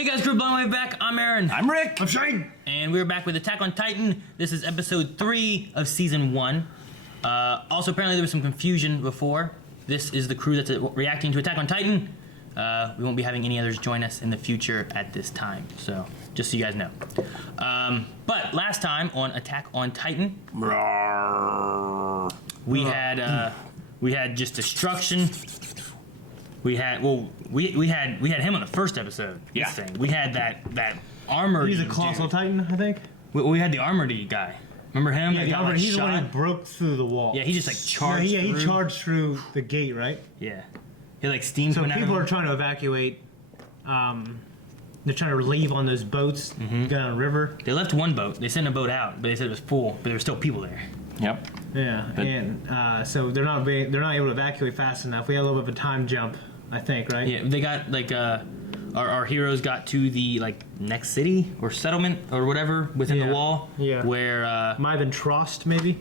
Hey guys, Crew Blind Wave back. I'm Aaron. I'm Rick. I'm Shane. And we're back with Attack on Titan. This is episode 3 of season 1. Also, apparently there was some confusion before. This is the crew that's reacting to Attack on Titan. We won't be having any others join us in the future at this time. So, just so you guys know. But last time on Attack on Titan, we had just destruction. We had him on the first episode. Yeah. This thing. We had that armored. He's a colossal titan, I think. We had the armored guy. Remember him? Yeah, That got, he's the one shot? who broke through the wall. Yeah, he just like charged. Yeah, he through. charged through the gate, right? Yeah, he like steam. So coming out of people him. are trying to evacuate. They're trying to leave on those boats, get on a river. They left one boat. They sent a boat out, but they said it was full. But there were still people there. Yep. Yeah, But- and so they're not able to evacuate fast enough. We had a little bit of a time jump, I think, right? Yeah, they got like our heroes got to the like next city or settlement or whatever within the wall. Yeah. Where Might have been Trost, maybe.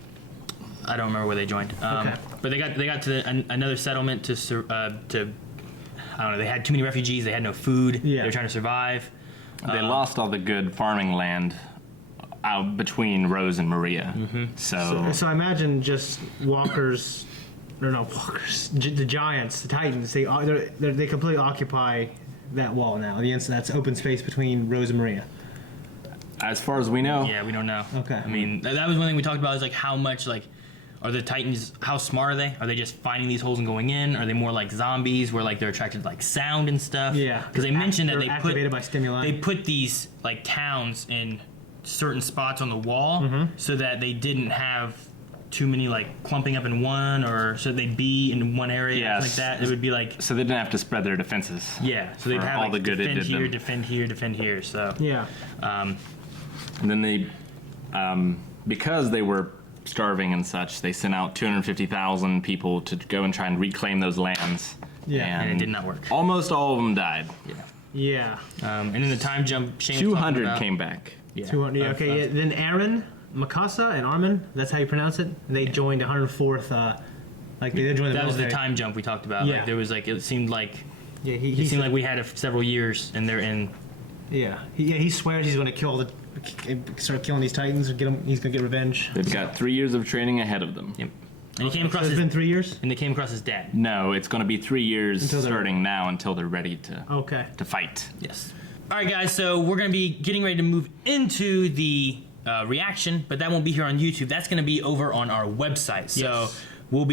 I don't remember where they joined. Okay. But they got to another settlement to I don't know. They had too many refugees. They had no food. Yeah. They were trying to survive. They lost all the good farming land out between Rose and Maria. So I imagine just walkers, or no walkers, the giants, the titans. They completely occupy that wall now. That's open space between Rose and Maria. As far as we know, Yeah, we don't know. Okay. I mean, that was one thing we talked about. Is like how much like. Are the Titans, how smart are they? Are they just finding these holes and going in? Are they more like zombies where like they're attracted to like sound and stuff? Yeah. Because they mentioned that They're they activated by stimuli. They put these like towns in certain spots on the wall so that they didn't have too many like clumping up in one, or so they'd be in one area Yes. like that. It would be like so they didn't have to spread their defenses. yeah. So they'd For have all like the good it defend did here, them. defend here, defend here. So Yeah. And then they, because they were starving and such, they sent out 250,000 people to go and try and reclaim those lands. Yeah. and it did not work. Almost all of them died. Yeah. And in the time jump, Shane was talking 200 about- came back. Yeah. 200. Yeah, Of- okay. of- Then Aaron, Mikasa, and Armin. That's how you pronounce it. They joined 104th. Like they joined the That was the military. time jump we talked about. Yeah. Like there was like it seemed like Yeah, it seemed like we had several years, and they're in. he swears he's going to start killing these titans and get them. He's going to get revenge. They've got 3 years of training ahead of them. Yep. And he came across So it's his, been 3 years. and they came across his dad. No, it's going to be 3 years Until they're- starting now until they're ready to Okay. fight. Yes. All right, guys. So we're gonna be getting ready to move into the reaction, but that won't be here on YouTube. That's gonna be over on our website. So Yes. we'll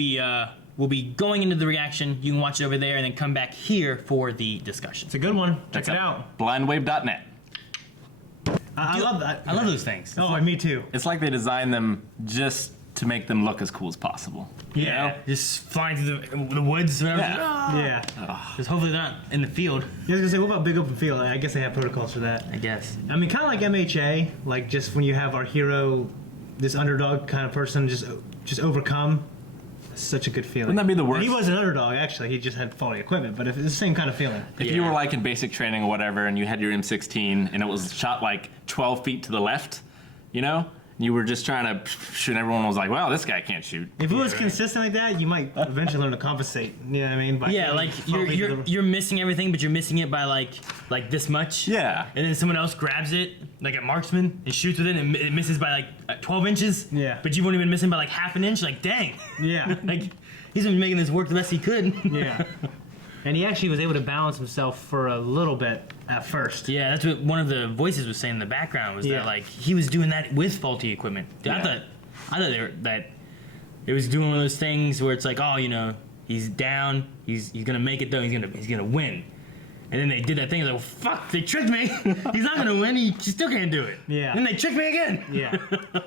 be going into the reaction. You can watch it over there, and then come back here for the discussion. It's a good one. Check That's it at out. blindwave.net. I love that. I love those things. Oh, me too. It's like they designed them just to make them look as cool as possible. You know? Just flying through the woods. Whatever. Yeah. Yeah. Just hopefully they're not in the field. I was gonna say, what about big open field? I guess they have protocols for that. I guess. I mean, kind of like MHA, like just when you have our hero, this underdog kind of person, just overcome. It's such a good feeling. Wouldn't that be the worst? And he was an underdog, actually. He just had faulty equipment, but it's the same kind of feeling. If you were like in basic training or whatever, and you had your M16 and it was shot like 12 feet to the left, you know, you were just trying to shoot, and everyone was like, "Wow, this guy can't shoot." If it was consistent like that, you might eventually learn to compensate. You know what I mean? By Yeah, like 12 feet to the- you're missing everything, but you're missing it by like this much. Yeah. And then someone else grabs it, like a marksman, and shoots with it, and it misses by like 12 inches. Yeah. But you've only been missing by like half an inch. Like, dang. Yeah. Like, he's been making this work the best he could. Yeah. And he actually was able to balance himself for a little bit at first. Yeah, that's what one of the voices was saying in the background was Yeah. that like he was doing that with faulty equipment. Dude, Yeah. I thought that it was doing one of those things where it's like, oh, you know, he's down, he's gonna make it though, he's gonna win. And then they did that thing, like, well, fuck, they tricked me. He's not gonna win, he still can't do it. Yeah. And then they tricked me again. Yeah.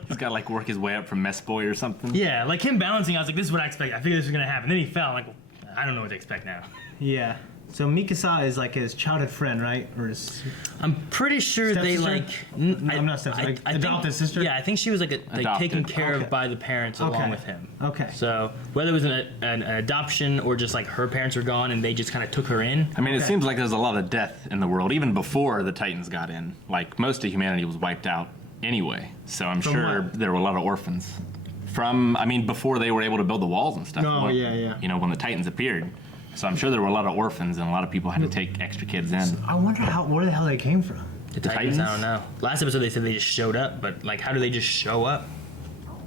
He's got to like work his way up from mess boy or something. Yeah, like him balancing, I was like, this is what I expect. I figured this was gonna happen. Then he fell, I'm like, well, I don't know what to expect now. Yeah. So Mikasa is like his childhood friend, right? Or his I'm pretty sure they Stepsister? like. I'm not stepsister, like adopted sister? Yeah, I think she was like Adopted. taken care Okay. of by the parents Okay. along with him. Okay. So whether it was an adoption or just like her parents were gone and they just kind of took her in. I mean, it Okay. seems like there's a lot of death in the world, even before the Titans got in. Like, most of humanity was wiped out anyway. So I'm From sure what? there were a lot of orphans. From, I mean, before they were able to build the walls and stuff. Oh, When- yeah. You know, when the Titans appeared. So I'm sure there were a lot of orphans and a lot of people had to take extra kids in. I wonder where the hell they came from. The Titans, I don't know. Last episode they said they just showed up, but like, how do they just show up?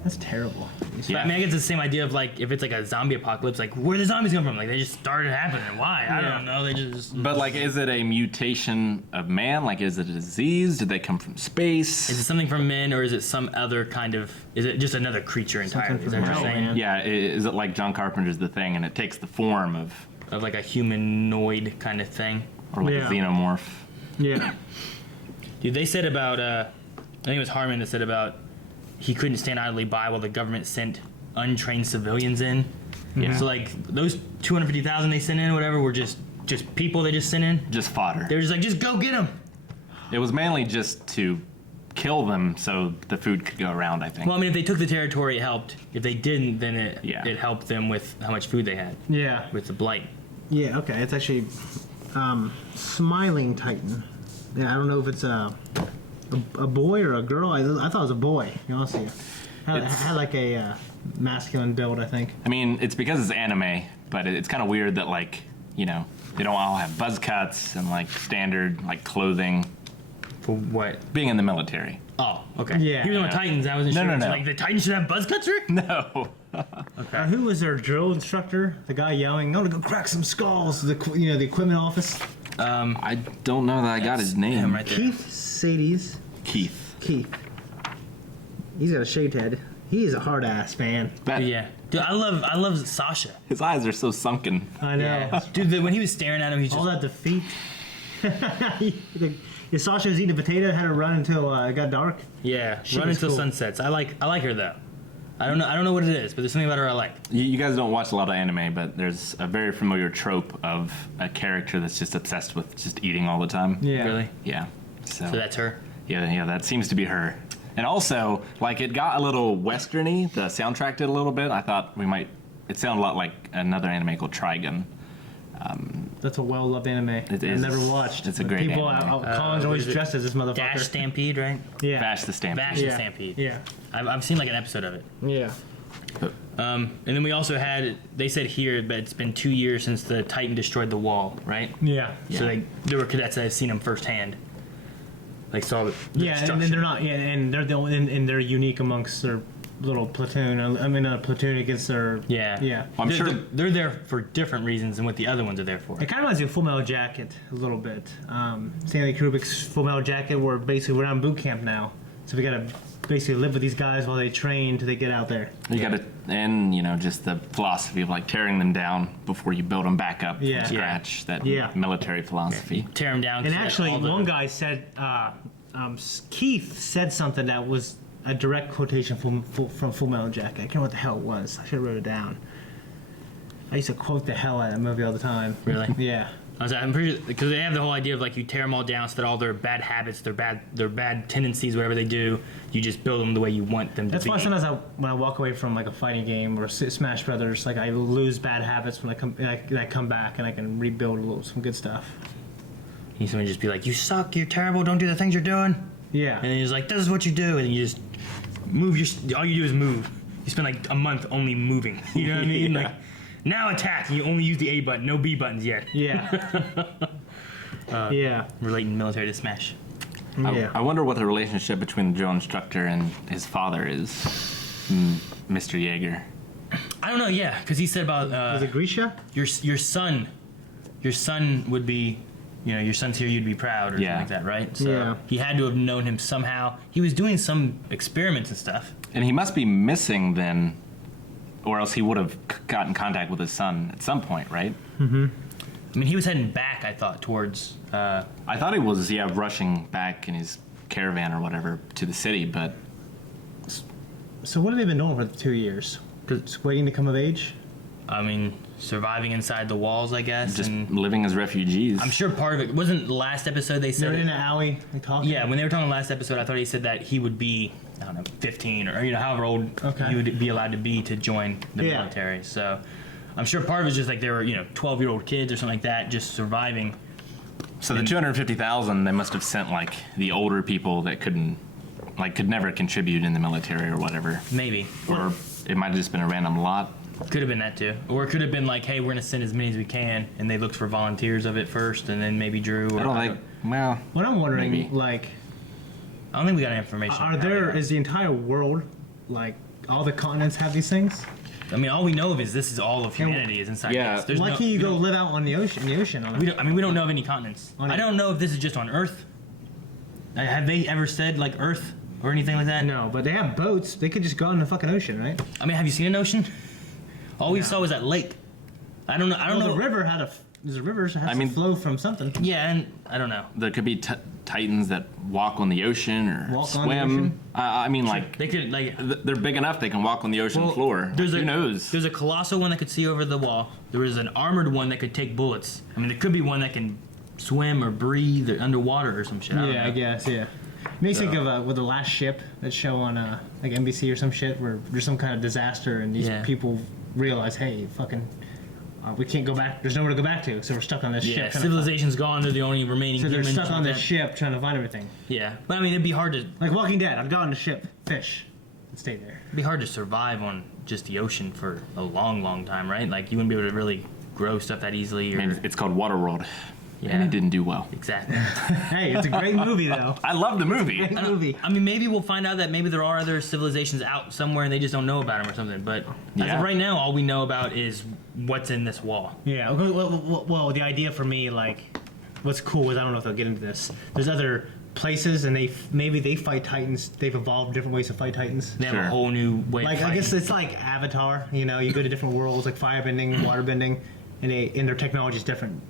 That's terrible. But, I mean, I guess it's the same idea of like, if it's like a zombie apocalypse, like, where the zombies come from? Like, they just started happening. Why? I don't know. They just. But like, is it a mutation of man? Like, is it a disease? Did they come from space? Is it something from men, or is it some other kind of? Is it just another creature entirely? Is that what you're hell, saying? man. Yeah, is it like John Carpenter's The Thing, and it takes the form of Of like a humanoid kind of thing. or like Yeah. a xenomorph? Yeah. Dude, they said about, I think it was Harmon that said about he couldn't stand idly by while the government sent untrained civilians in. Yeah. So like those 250,000 they sent in, or whatever, were just people they just sent in. Just fodder. They were just like, just go get them. It was mainly just to kill them so the food could go around, I think. Well, I mean, if they took the territory, it helped. If they didn't, then it helped them with how much food they had Yeah. with the blight. Yeah. Okay. It's actually Smiling Titan. Yeah. I don't know if it's a boy or a girl. I thought it was a boy. You know, see, had like a masculine build, I think. I mean, it's because it's anime, but it's kind of weird that like, you know, they don't all have buzz cuts and like standard like clothing. For what? Being in the military. Oh, okay. Yeah. Even with Titans, I wasn't No, sure. no, no. Like the Titans should have buzz cuts, Rick? No. Who was their drill instructor? The guy yelling, "I'm gonna go crack some skulls." The equipment office. I don't know that I got his name. Him right there. Keith Sadie's. Keith. He's got a shaved head. He is a hard ass man. That, Yeah. Dude, I love Sasha. His eyes are so sunken. I know. Yeah. Dude, when he was staring at him, he's All just. that defeat. Sasha was eating a potato, had to run until it got dark. Yeah, She run was until cool. sunsets. I like her though. I don't know what it is, but there's something about her I like. You guys don't watch a lot of anime, but there's a very familiar trope of a character that's just obsessed with just eating all the time. Yeah. Really? Yeah. So that's her. Yeah, that seems to be her. And also, like, it got a little westerny. The soundtrack did a little bit. I thought it sounded a lot like another anime called Trigun. That's a well-loved anime. It I've is. never watched. It's a But great people anime. Colin's what always is it? dressed as this motherfucker. Dash Stampede, right? Yeah. Bash the Stampede. Bash the Yeah. Stampede. Yeah. I've seen like an episode of it. Yeah. And then we also had, they said here, but it's been 2 years since the Titan destroyed the wall, right? Yeah. So there were cadets that had seen him firsthand. Like saw the Yeah, and destruction. they're not. Yeah, and they're the only, and they're unique amongst their little platoon. I mean, a platoon against their. Yeah. Yeah. I'm They're- sure- they're there for different reasons than what the other ones are there for. It kind of reminds me of Full Metal Jacket a little bit. Stanley Kubrick's Full Metal Jacket, where basically we're on boot camp now, so we gotta basically live with these guys while they train till they get out there. You gotta, and just the philosophy of like tearing them down before you build them back up Yeah. from scratch. That Yeah. military philosophy. Tear him down. And so that actually, all the- one guy said, Keith said something that was a direct quotation from Full Metal Jacket. I can't remember what the hell it was. I should have wrote it down. I used to quote the hell out of that movie all the time. Really? Yeah. I'm pretty sure, because they have the whole idea of like you tear them all down so that all their bad habits, their bad tendencies, whatever they do, you just build them the way you want them to That's be. why sometimes when I walk away from like a fighting game or Smash Brothers, like I lose bad habits when I come back and I can rebuild some good stuff. You somebody just be like, "You suck, you're terrible, don't do the things you're doing," Yeah. and then he's like, "This is what you do," and you just move all you do is move. You spend like a month only moving. You know what I mean? Yeah. Like now attack, and you only use the A button, no B buttons yet. Yeah. Yeah. Relating military to Smash. Yeah. I wonder what the relationship between the drill instructor and his father is, Mr. Yeager. I don't know, yeah, because he said about Was it Grisha? your son would be, your son's here, you'd be proud, or Yeah. something like that, right? So Yeah. he had to have known him somehow. He was doing some experiments and stuff. And he must be missing then, or else he would have got in contact with his son at some point, right? I mean, he was heading back, I thought, towards. I thought he was, rushing back in his caravan or whatever to the city, but So what have they been doing for 2 years? Just waiting to come of age? I mean, surviving inside the walls, I guess. just And living as refugees. I'm sure part of it wasn't the last episode they They're said. in an alley, they talking. Yeah, when they were talking last episode, I thought he said that he would be, I don't know, 15 or however old Okay. he would be allowed to be to join the Yeah. military. So I'm sure part of it is just like they were 12-year-old kids or something like that, just surviving. So the 250,000, they must have sent like the older people that could never contribute in the military or whatever, Maybe. or it might have just been a random lot. Could have been that too, or it could have been like, hey, we're gonna send as many as we can, and they looked for volunteers of it first, and then maybe drew. Or, I don't think. Well, What I'm wondering, Maybe. like, I don't think we got any information. are on how there they- is the entire world, like, all the continents have these things? I mean, all we know of is this is all of humanity is inside. Yeah. this. There's Why no- can't you we go don't- live out on the ocean? We don't. I mean, we don't know of any continents. On I it. don't know if this is just on Earth. Have they ever said like Earth or anything like that? No, but they have boats. They could just go out in the fucking ocean, right? I mean, have you seen an ocean? All we No. saw was that lake. I don't know. I don't Well, know. the river had a. There's a river has I mean- to flow from something. Yeah, and I don't know. there could be titans that walk on the ocean or Walk on the swim. ocean? I mean, like They could like. they're big enough they can walk on the ocean floor. There's Who knows? There's a colossal one that could see over the wall. There was an armored one that could take bullets. I mean, there could be one that can swim or breathe or underwater or some shit. I don't know. I guess. Yeah. Makes me think of with the last ship that show on like NBC or some shit where there's some kind of disaster and these Yeah. people realize, hey, fucking, we can't go back. There's nowhere to go back to, so we're stuck on this Yeah, ship. trying to civilization's gone. They're the only remaining So they're humans. stuck on that- this ship trying to find everything. Yeah, but I mean, it'd be hard to Like Walking Dead, I'd go on the ship, fish, and stay there. survive on just the ocean for a long, long time, right? Like you wouldn't be able to really grow stuff that easily. Or, I mean, it's called Waterworld, Yeah. and it didn't do well. exactly. Hey, it's a great movie though. I love the movie. Great movie. I mean, maybe we'll find out that maybe there are other civilizations out somewhere and they just don't know about them or something. But as Yeah. of right now, all we know about is what's in this wall. Yeah. Well, the idea for me, like, what's cool is I don't know if they'll get into this. There's other places, and maybe they fight titans. They've evolved different ways to fight titans. They have Sure. a whole new way. Like of I guess fighting. it's like Avatar. You know, you go to different worlds, like firebending, waterbending, and their technology is different.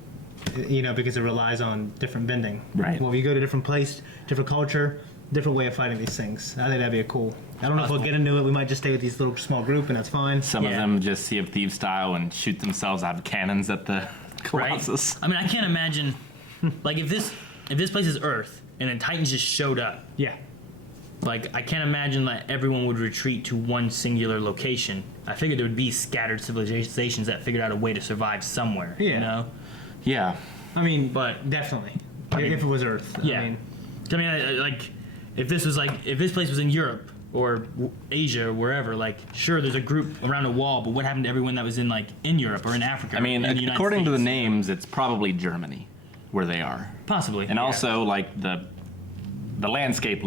You know, because it relies on different bending. Right. Well, if you go to a different place, different culture, different way of fighting these things. I think that'd be a cool. I don't know if we'll get into it. We might just stay with these little small group, and that's fine. Some of Yeah. them just Sea of Thieves style and shoot themselves out of cannons at the Right? Colossus. I mean, I can't imagine, like, if this place is Earth and then Titans just showed up. Yeah. Like, I can't imagine that everyone would retreat to one singular location. I figured there would be scattered civilizations that figured out a way to survive somewhere. Yeah. You know? Yeah. I mean, But- definitely, mean, if it was Earth. Yeah. I mean, like, if this place was in Europe or Asia or wherever, like, sure, there's a group around a wall, but what happened to everyone that was in Europe or in Africa? I mean, or in the United according to the States? names, it's probably Germany where they are. Possibly. And yeah. also, like, the landscape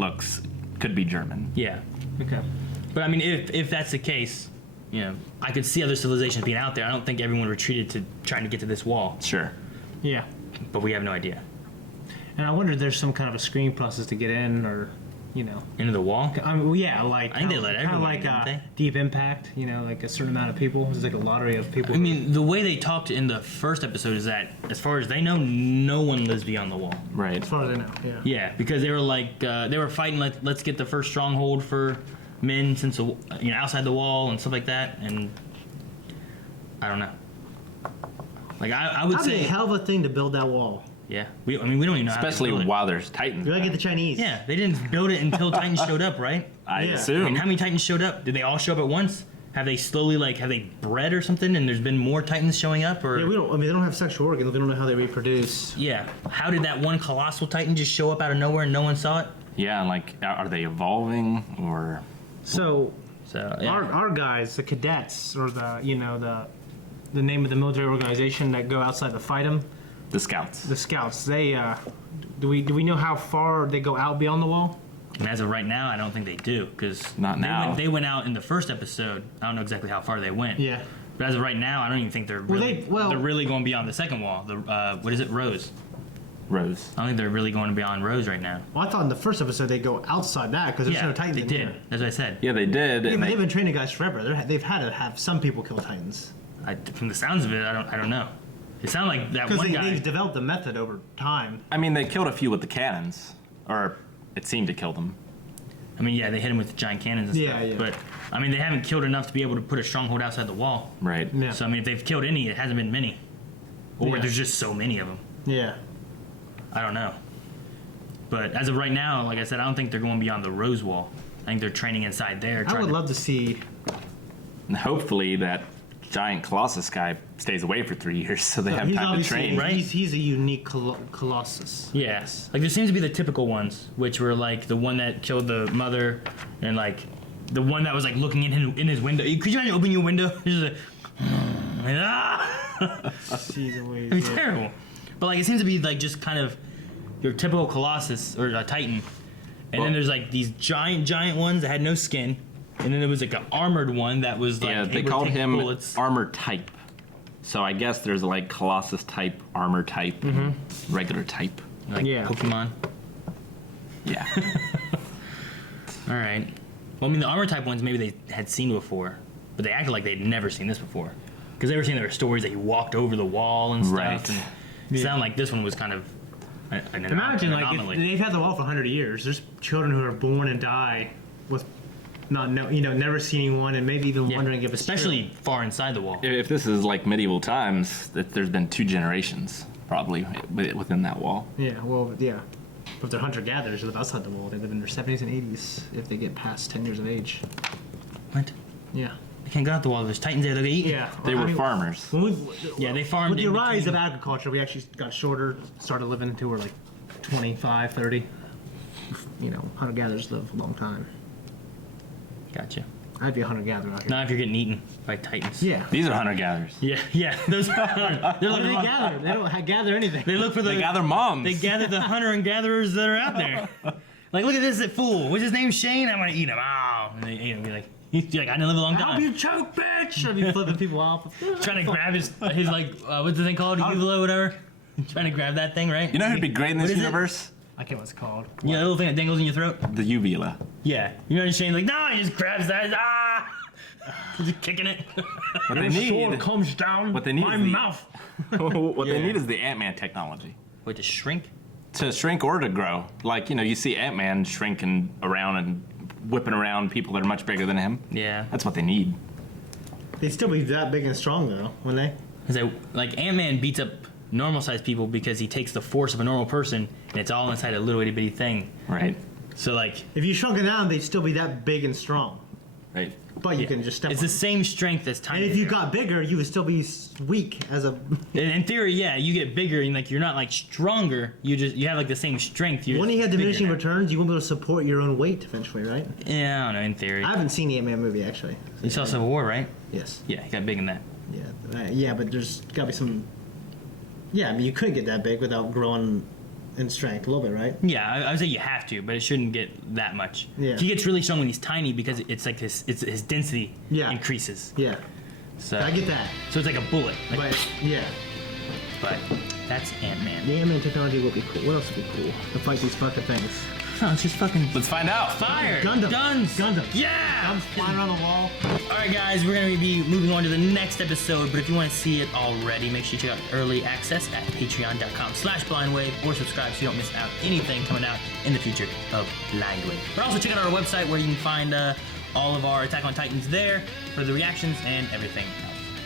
could be German. Yeah. okay. But I mean, if that's the case, you know, I could see other civilizations being out there. I don't think everyone retreated to trying to get to this wall, Sure. Yeah. but we have no idea. And I wonder if there's some kind of a screening process to get in, or, you know. Into the wall? I mean, well, yeah, like I think they let kind of everyone like in, didn't they? Deep Impact. You know, like a certain amount of people. It's like a lottery of people. I mean, the way they talked in the first episode is that, as far as they know, no one lives beyond the wall. Right. as far as I know, yeah. Yeah, because they were like, they were fighting, like, let's get the first stronghold for men since, outside the wall and stuff like that, and I don't know. Like, I would That'd be say, a hell of a thing to build that wall. yeah. We don't even know Especially how to build it. while there's Titans. You gotta get the Chinese. Yeah, they didn't build it until Titans showed up, right? I Yeah. I assume. mean, how many Titans showed up? Did they all show up at once? Have they slowly, have they bred or something, and there's been more Titans showing up, or? Yeah, we don't. I mean, they don't have sexual organs. We don't know how they reproduce. Yeah. How did that one colossal Titan just show up out of nowhere and no one saw it? Yeah, like, are they evolving or. So So, yeah. our guys, the cadets, or the name of the military organization that go outside to fight them, The Scouts. the scouts. They do we know how far they go out beyond the wall? And as of right now, I don't think they do, because Not now. They went out in the first episode. I don't know exactly how far they went. Yeah. But as of right now, I don't even think they're really, well- they're really going beyond the second wall. The what is it, Rose? Rose. I don't think they're really going beyond Rose right now. Well, I thought in the first episode they go outside that because there's Yeah, no Titans they in did. here. That's what I said. Yeah, they did. Yeah, and but they- they've been training guys forever. They've had to have some people kill Titans From the sounds of it, I don't know. It sounded like that because one guy. they've developed a method over time. I mean, they killed a few with the cannons. Or it seemed to kill them. I mean, yeah, they hit him with giant cannons and Yeah, stuff. yeah. But I mean, they haven't killed enough to be able to put a stronghold outside the wall. Right. Yeah. So I mean, if they've killed any, it hasn't been many, or Yeah. there's just so many of them. Yeah. I don't know. But as of right now, like I said, I don't think they're going beyond the Rose Wall. I think they're training inside there. I trying would to- love to see. And hopefully that giant Colossus guy stays away for 3 years so they have He's time to obviously train. right? He's a unique colossus. Yes. Like there seems to be the typical ones, which were like the one that killed the mother, and like the one that was like looking in his window. Could you imagine opening your window? Just like, Jeez Louise, It'd be yeah. terrible. But like it seems to be like just kind of your typical Colossus or a Titan, and then there's like these giant ones that had no skin, and then there was like an armored one that was like Yeah, they able to called take him bullets. armor type. So I guess there's like Colossus type, armor type, regular type. Like Yeah. Pokemon. Yeah. All right. Well, I mean the armor type ones maybe they had seen before, but they acted like they'd never seen this before, because they were saying there were stories that he walked over the wall and stuff. Right. And it sounded like this one was kind of an Imagine like if anomaly. they've had the wall for 100 years. There's children who are born and die with never seeing one, and maybe even Yeah, wondering if it's especially far inside the wall. If this is like medieval times, there's been 2 generations probably within that wall. true. Yeah, well, yeah. But if they're hunter-gatherers who live outside the wall, they live in their 70s and 80s if they get past 10 years of age. What? Yeah. They can't go out the wall. There's Titans there. They'll get eaten. Yeah. They Well, were I mean, farmers. When we, Yeah, they farmed With the in rise between. of agriculture, we actually got shorter, started living until we're like 25, 30. Hunter-gatherers live a long time. Gotcha. I'd be a hunter-gatherer out here. Not if you're getting eaten by Titans. Yeah. These are hunter-gatherers. Yeah. Those are they're What do looking they gather? They don't gather anything. They look for the. They gather moms. They gather the hunter and gatherers that are out there. Like, look at this fool. What's his name? Shane. I'm gonna eat him. Oh, and they be like, he's like, I didn't live a long Help time. you choke, bitch! I'd be flipping people off. Trying to grab his like what's the thing called? Uvula, whatever. Trying to grab that thing, right? You know who'd be great in What this is it? universe? I can't know what it's called. Yeah, the little thing that dangles in your throat. The uvula. Yeah. You know, Shane's like, no, he just grabs that. Ah! Just kicking it. What they Sword need. comes down What they need my is the- mouth. What they Yeah. need is the Ant-Man technology. Wait, to shrink? To shrink or to grow. Like, you see Ant-Man shrinking around and whipping around people that are much bigger than him. Yeah. That's what they need. They'd still be that big and strong though, wouldn't they? Because like Ant-Man beats up normal-sized people because he takes the force of a normal person and it's all inside a little itty bitty thing. Right. So like, If you shrunk it down, they'd still be that big and strong. Right. But you can just step it's on the same strength as And tiny. if you got bigger, you would still be weak as a. in theory, yeah, you get bigger and like you're not like stronger. You have like the same strength. You're When you just had bigger diminishing now. returns, you won't be able to support your own weight eventually, right? Yeah, I don't know. In theory, I haven't seen the Ant-Man movie actually. you saw Civil War, right? Yes. Yeah, he got big in that. Yeah, but there's got to be some. Yeah, I mean, you could get that big without growing in strength a little bit, right? Yeah, I would say you have to, but it shouldn't get that much. Yeah. He gets really strong when he's tiny because it's like his density Yeah. increases. Yeah, So I get that. So it's like a bullet. Like, But yeah, but that's Ant-Man. the Ant-Man technology would be cool. What else would be cool? To fight these fucking things. No, it's just fucking Let's find out. fire. Gundam. Guns. Gundam. Yeah. Guns flying around the wall. All right, guys, we're going to be moving on to the next episode, but if you want to see it already, make sure you check out early access at patreon.com/blindwave or subscribe so you don't miss out anything coming out in the future of Blindwave. But also check out our website where you can find all of our Attack on Titans there for the reactions and everything else.